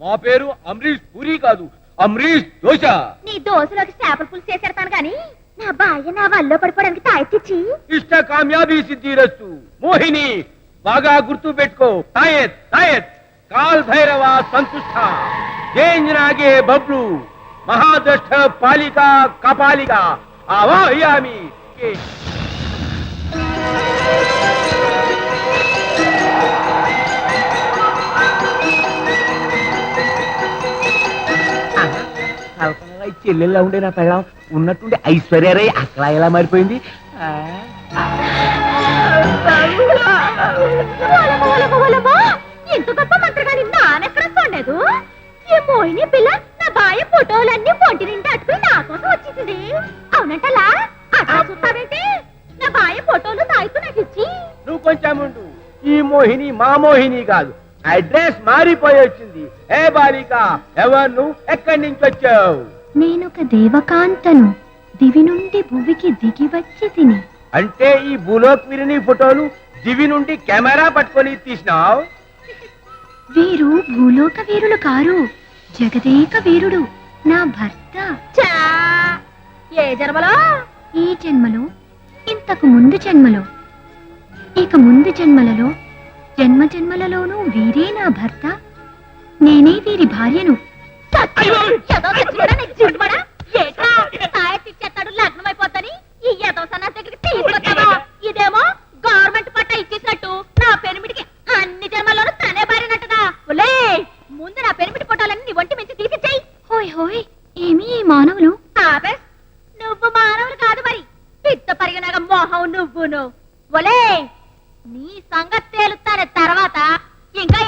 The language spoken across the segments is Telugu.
మా పేరు అమరీష్ పూరి కాదు, అమరీష్ దోశ. నీ దోశలోకి చేపల పులుసు చేసేడతాను గాని నా బాయ్య నా వల్ల పడిపోవడానికి తాయెత్తిచ్చి ఇష్ట కామ్యాబీ సిద్ధిరస్తు. మోహిని బాగా గుర్తు పెట్టుకో. తాయెత్ తాయెత్ కాల్ భైరవ సంతుష్ట జేంజనాగే బబ్లు మహాదష్ట పాలిక కపాలిక ఆవాహయామి. కల్పనలో చెల్లెల్లా ఉండే నా పెళ్ళం ఉన్నట్టుండి ఐశ్వర్యరై అక్కడ ఎలా మారిపోయింది. ఎంత గొప్ప మంత్రగాని నానెక్కడ చూడలేదు. ఈ మోహిని పిల్ల నా బాయ్య ఫోటోలన్నీ పొంటి నిండి అట్టుకుని నా కోసం వచ్చేసింది. అవునంటలా అట్లా చూస్తావేంటి? నా బాయ్య ఫోటోలు తాయితూ నాకు ఇచ్చి. నువ్వు కొంచెం ఉండు. ఈ మోహిని మా మోహిని కాదు, అడ్రస్ మారిపోయి వచ్చింది. ఏ బాలిక, ఎవరు నువ్వు? ఎక్కడి నుంచి వచ్చావు? నేనొక దేవకాంతను, దివి నుండి భువికి దిగి వచ్చి తిని. అంటే ఈ భూలోక్ వీరిని ఫోటోలు దివి నుండి కెమెరా పట్టుకొని తీసినావు? వీరు భూలోక వీరులు కారు, జగదేక వీరుడు నా భర్త. ఏ జన్మలో? ఈ జన్మలో, ఇంతకు ముందు జన్మలో, ఇక ముందు జన్మలలో, జన్మ జన్మలలోనూ వీరే నా భర్త, నేనే వీరి భార్యను. లగ్నమైపోతాని ఈ యదో సన్నాసి దగ్గరికి తీసుకొచ్చావా? ఇదేమో గవర్నమెంట్ పట్ట ఇచ్చేసినట్టు నా పెనిమిటికి అన్ని జన్మల్లోనూ తనే భార్యనట్టుగా. ముందు నా పెనిమిటి ఫోటోలన్నీ నీ ఒంటి మించి తీసిచ్చాయి. హోయ్ హోయ్, ఏమి ఈ మానవులు? నువ్వు మానవులు కాదు మరి, పిత్త పరిగణగా మోహం నువ్వును. ఒలే, నీ సంగతి తేలుతానే తర్వాత. ఇంకా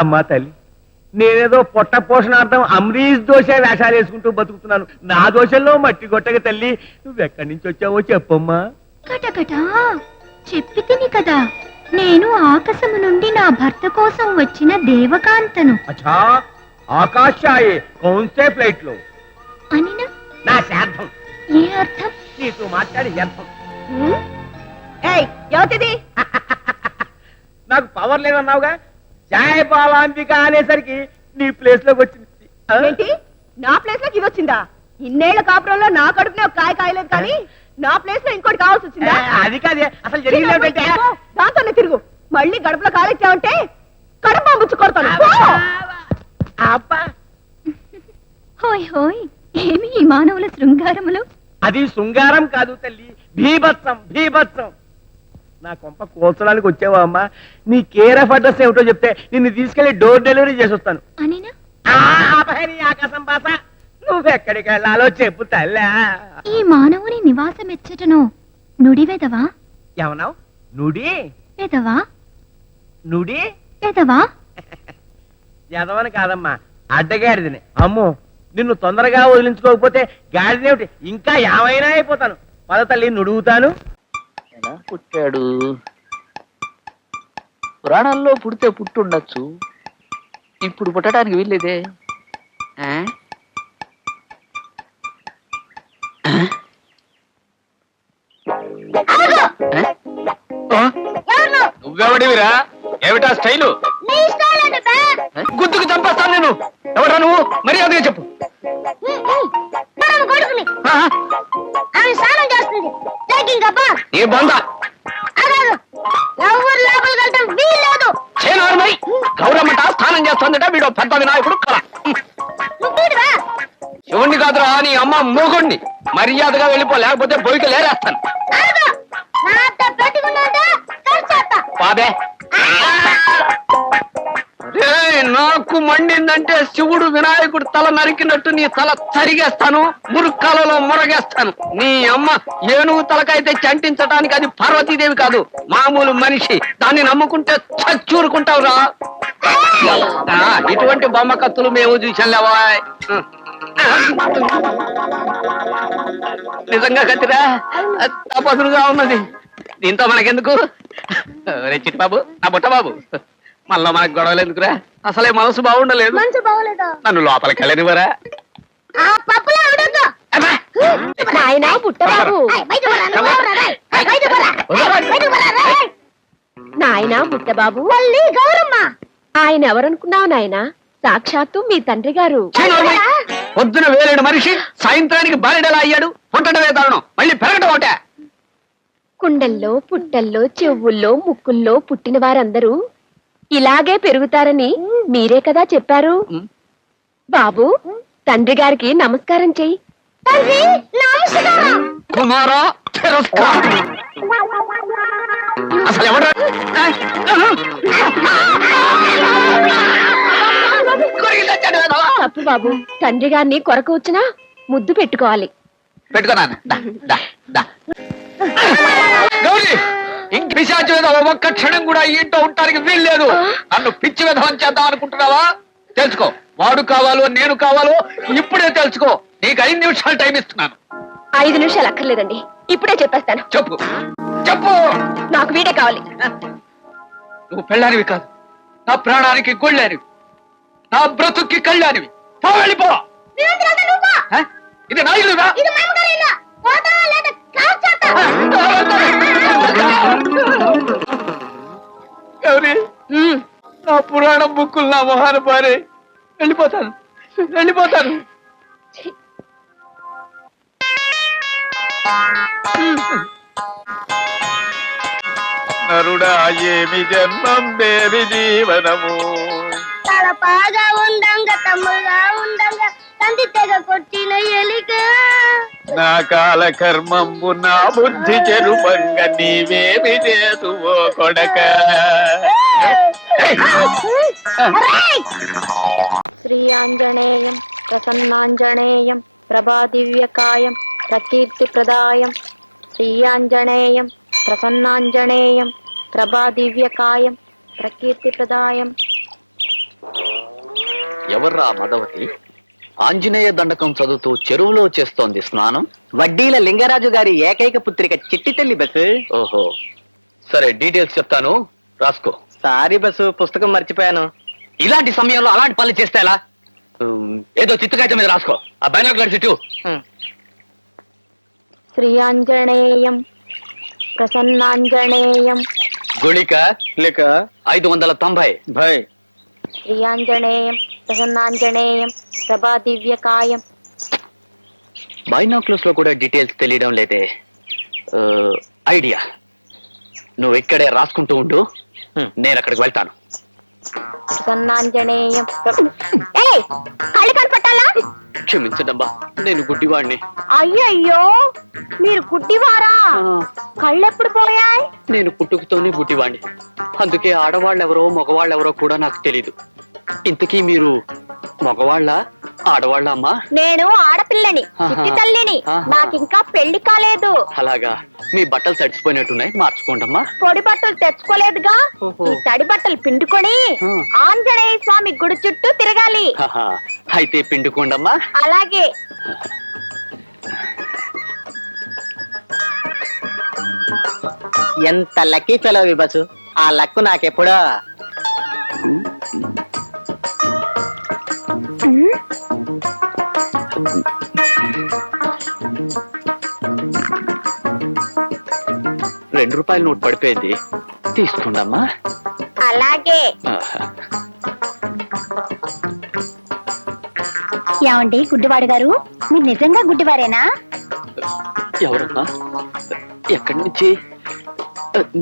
అమ్మా తల్లి, నేనేదో పొట్ట పోషణార్థం అమరీష్ దోశ వేషాలు వేసుకుంటూ బతుకుతున్నాను. నా దోశల్లో మట్టి కొట్టక తల్లి, నువ్వెక్కడి నుంచి వచ్చావో చెప్పమ్మా. కటకటా చెప్పి తిని కదా, నేను ఆకాశము నుండి నా భర్త కోసం వచ్చిన దేవకాంతను. అచ్చా, ఆకాశాయే కౌన్సే ఫ్లైట్ లో అనినా? నా శార్థం. ఏ అర్థం? నీకు మాట్లాడి అర్థం. ఎవతిది? నాకు పవర్ లేదన్నావుగా, జయ బాలాంబిక అనేసరికి నీ ప్లేస్ లోకి వచ్చింది. ఏంటి, నా ప్లేస్ లోకి ఇది వచ్చిందా? ఇన్నేళ్ల కాపురంలో నా కడుపునే ఒక కాయ కాయలేదు కానీ నా ప్లేస్ లో ఇంకోటి కావాల్సి వచ్చిందా? అది కాదే, అసలు జరిగింది దాంతోనే తిరుగు. మళ్ళీ గడపలో కాలెత్తావంటే కడుపు పంపించు కొడతాను. అబ్బా, హోయ్ హోయ్, ఏమి ఈ మానవుల శృంగారములు? అది శృంగారం కాదు తల్లి, భీభత్సం భీభత్సం. నా కొంప కోల్చడానికి వచ్చావా అమ్మా? నీ కేర్ ఆఫ్ అడ్రస్ ఏమిటో చెప్తే నిన్ను తీసుకెళ్లి డోర్ డెలివరీ చేసి వస్తాను. అనినా? ఆకాశం బాస, నువ్వెక్కడికి వెళ్ళాలో చెప్పు తల్లా. ఈ మానవుని నివాసమెచ్చటను నుడివెదవా? ఏమన్నావు? నుడి వెదవా? నుడి వెదవా? ఎదవని కాదమ్మా, అడ్డగాడిదని. అమ్మో, నిన్ను తొందరగా వదిలించుకోకపోతే గాడిదేమిటి ఇంకా ఏమైనా అయిపోతాను. పద తల్లి, నుడుగుతాను. ఎలా పుట్టాడు? పురాణాల్లో పుడితే పుట్టుండొచ్చు, ఇప్పుడు పుట్టడానికి వీల్లేదే. నువ్వెవడివిరా? ఏమిటా స్టైలు? గుద్దుకు చంపేస్తాను నేను. ఎవరా నువ్వు? మర్యాదగా చెప్పు. ఏ బంద గౌరమ్మట స్నానం చేస్తుందట. వీడు పెద్ద వినాయకుడు కళ. శివుణ్ణి కాదురా, నీ అమ్మ మూగుణ్ణి. మర్యాదగా వెళ్ళిపో, లేకపోతే బొయ్యికి లేరేస్తాను. బాబే, నాకు మండిందంటే శివుడు వినాయకుడు తల నరికినట్టు నీ తల తరిగేస్తాను, మురుక్కాలలో మురగేస్తాను. నీ అమ్మ ఏనుగు తలకాయ తెచ్చి అంటించడానికి అది పార్వతీదేవి కాదు, మామూలు మనిషి. దాన్ని నమ్ముకుంటే చచ్చూరుకుంటావురా. ఇటువంటి బొమ్మ కత్తులు మేము చూసాంలేవా? నిజంగా కత్తిరా, తపసులుగా ఉన్నది. దీంతో మనకెందుకు? చిట్టి బాబు, నా బుట్ట బాబు, మళ్ళా మనకు గొడవలు ఎందుకురా? అసలే మనసు బాగుండలేదు. నన్ను లోపలికి వెళ్ళనివరా? నాయనా పుట్టబాబు వల్లి గౌరమ్మ. ఆయన ఎవరనుకున్నావు నాయన? సాక్షాత్తు మీ తండ్రి గారు. పొద్దున వేలేడు మనిషి సాయంత్రానికి బారెడలా అయ్యాడు. పుట్టడమే దారుణం, మళ్ళీ పెరగడం ఒకటే. కుండల్లో పుట్టల్లో చెవుల్లో ముక్కుల్లో పుట్టిన వారందరూ ఇలాగే పెరుగుతారని మీరే కదా చెప్పారు. బాబు, తండ్రి గారికి నమస్కారం చెయ్యి. కుమారా తిరస్కారం. అసలు ఎవరు? తప్పు బాబు, తండ్రి గారిని కొరక వచ్చినా ముద్దు పెట్టుకోవాలి. పెట్టుకున్నాను. గౌరీ, ఇంక పిశాచి మీద ఒక్క క్షణం కూడా ఈ ఇంట్లో ఉండటానికి వీల్లేదు. నన్ను పిచ్చి విధం చేద్దాం అనుకుంటున్నావా? తెలుసుకో, వాడు కావాలో నేను కావాలో ఇప్పుడే తెలుసుకో. నీకు 5 నిమిషాలు టైం ఇస్తున్నాను. 5 నిమిషాలు అక్కర్లేదండి, ఇప్పుడే చెప్పేస్తాను. చెప్పు చెప్పు. నాకు వీడే కావాలి. నువ్వు పెళ్ళానివి కాదు, నా ప్రాణానికి గొళ్ళానివి, నా బ్రతుక్కి కళ్ళానివి. పో, వెళ్ళిపో. ఇది నా ఇల్లుగా? గౌరీ, నా పురాణం బుక్కులు నా మొహాన పారే. వెళ్ళిపోతాను, వెళ్ళిపోతాను. నరుడా ఏమి జన్మం దేవి జీవనము. చాలా బాగా ఉండంగా తమ్ముగా ఉండంగా తండ్రి తెగ కొట్టిన ఎలిక. నా కాల కర్మంబు నా బుద్ధి చెరుపంగ నీవేమి చేతువో కొడక. శ్రీ ఆంజనేయం ప్రసన్నాంజనేయం ప్రభాదివ్యకాయం ప్రకీర్తి ప్రదాయం. శ్రీ ఆంజనేయం ప్రసన్నాంజనేయం ప్రభాదివ్యకాయం ప్రకీర్తి ప్రదాయం. ఎవర్రా మదవతి? ఆంజనేయ దండకం చదువుతూ చెరువులో చేస్తోంది స్నానం. వడ్డీల లింగరాజు గారి ఏకైక పుత్రిక చిట్టి తల్లి బస్సు. ఓహో, సరే, డీటెయిల్స్ చెప్తాను, రాసుకో. సారీ బస్సు, పుస్తకం మర్చిపోయాను. ఇలాంటి సమయంలో అలాంటి పనులు చేస్తే ఎలా? ఏదో చిత్తకాయత మీద రాసుకో. ఆ బైనాకులర్ చుట్టూ. శ్రీ ఆంజనేయం ప్రసన్నాంజనేయం గుళిక లేక 590. భయ్. శ్రీ ఆంజనేయం ప్రసన్నాంజనేయం ప్రభాదివ్యకాయం. బైనాకులర్స్ లో కూడా డీటెయిల్స్ తెలియడం లేదే. ఐడియా, నువ్వు ఇక్కడే రాసుకుంటూ ఉండు, నేను అక్కడికి వెళ్తాను. ప్రసన్నాంజనేయం కళ్ళు కనపట్టాలా? క్షమించడమ్మా, నేను గుడ్డివాడిని. అయ్యయ్యో, మీరు గుడ్డివారా? కళ్ళెప్పుడు పోయాయి? నేను పుట్టుకతోనే గుడ్డివాడిని, అందుకే ఆడవాళ్ళెవరో మగవాళ్ళెవరో కూడా నాకు తెలీదు. ఇంతకీ మీరు మగవాళ్ళ ఆడవాళ్ళ అమ్మా? నేను ఆడపిల్లని, చిట్టి తల్లిని. నాకింకా పెళ్లి కాలేదు. అలాగా, మీ బట్టలు తడిసిపోయినట్టున్నాయి, మార్చుకోండమ్మా. పొడి బట్టలు తెచ్చుకోలేదుగా, ఈ తడి బట్టలు పిండుకొని ఆంజనేయ స్వామి గుడి చుట్టూ తిరగాలి. అయితే పిండుకోండమ్మా. అలాగే. ఎంత లక్కీ ఫెలో బస్సు. ఆ లక్కు నాకెప్పుడో. ₹2 నోట్ పడిపోయింది, తీసుకోండమ్మా. అలాగే. ఏమండి గుడ్డివాడు గారు, మీరు నిజంగా గుడ్డివారేనా? ఎవరమ్మా? ఎక్కడి నుంచి?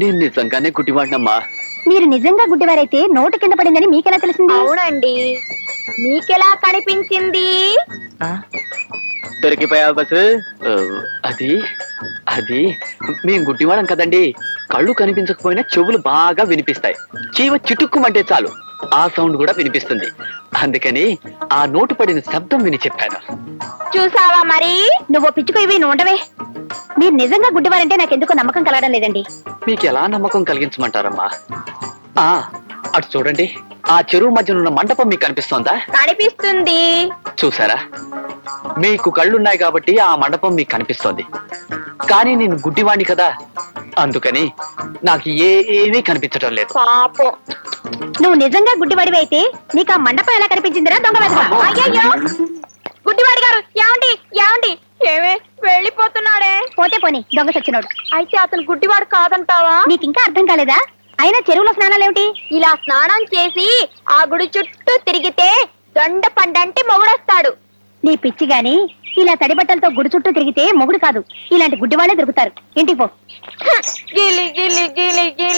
నేను నిజంగానే గుడ్డివాడినమ్మా. మీరు నిజంగా గుడ్డివారైతే నోటు కింద పడిందని మీకెలా తెలిసింది? అవునండి, మీకెలా కనిపించింది? దొరికిపోయావు బస్సు. అది అది మేం గుడ్డివాళ్ళం కదండి. కళ్ళు కనిపించకపోయినా చెవులు బాగా వినిపిస్తాయి. చీవ చిటుక్కుమంటే చాలు ఆ సౌండ్ కూడా వినిపిస్తుంది. అందుకని ఆ నోటు పడిన శబ్దం విని చెప్పాను. చూసావా మరి? నువ్వు పిచ్చుకు ఇవి ఉండవే. మీరు నిజంగా గుడ్డివారంటే నాకెందుకో నమ్మకం కలగడం లేదండి. మీకు ఎలా నమ్మకం కలిగించమంటారమ్మా? అటు చూడండి, ఆ చెరువు మధ్యన ఉన్న మండపం మీకు కనిపిస్తోందా? కనిపిస్తుంది. చూసారా, మీకు కళ్ళున్నాయి కాబట్టి ఆ మండపం మీకు కనిపిస్తోంది. కానీ నేను గుడ్డివాణ్ణి కదా, అందుకని నాకు ఏమీ కనిపించడం లేదు. పాపం, నువ్వు నిజంగా గుడ్డివాడివి అయితే నీకు ఆ మండపం ఎలా కనిపించిందిరా దొంగ వెధవ? అయ్యయ్యో, గుడ్డివాడి గారు, ఏమండి ఏమండి? ఏమే వెళ్ళిపోతున్నాడే? పోతే పోనీ, దొంగ సచ్చినోడు. అయితే అతను గుడ్డివాడు కాదంటావా? నీకు ఇంకా అర్థం కాలేదా? అయినా చెరువులో స్నానాలేమిటి? ఇలా స్నానం చేసి ఆ గుడి చుట్టూ తిరిగితే దొండ పండంటి మొగుడొస్తాడు. నీ పిచ్చి గాని, ఇలా తడి బట్టలతో గుడి చుట్టూ తిరిగితే మొగుడు కాదు, ఇలాంటి గుడ్డి వాళ్ళే దొరుకుతారు. ఇంటికి పో. గిలి గిలి గిలి గిలి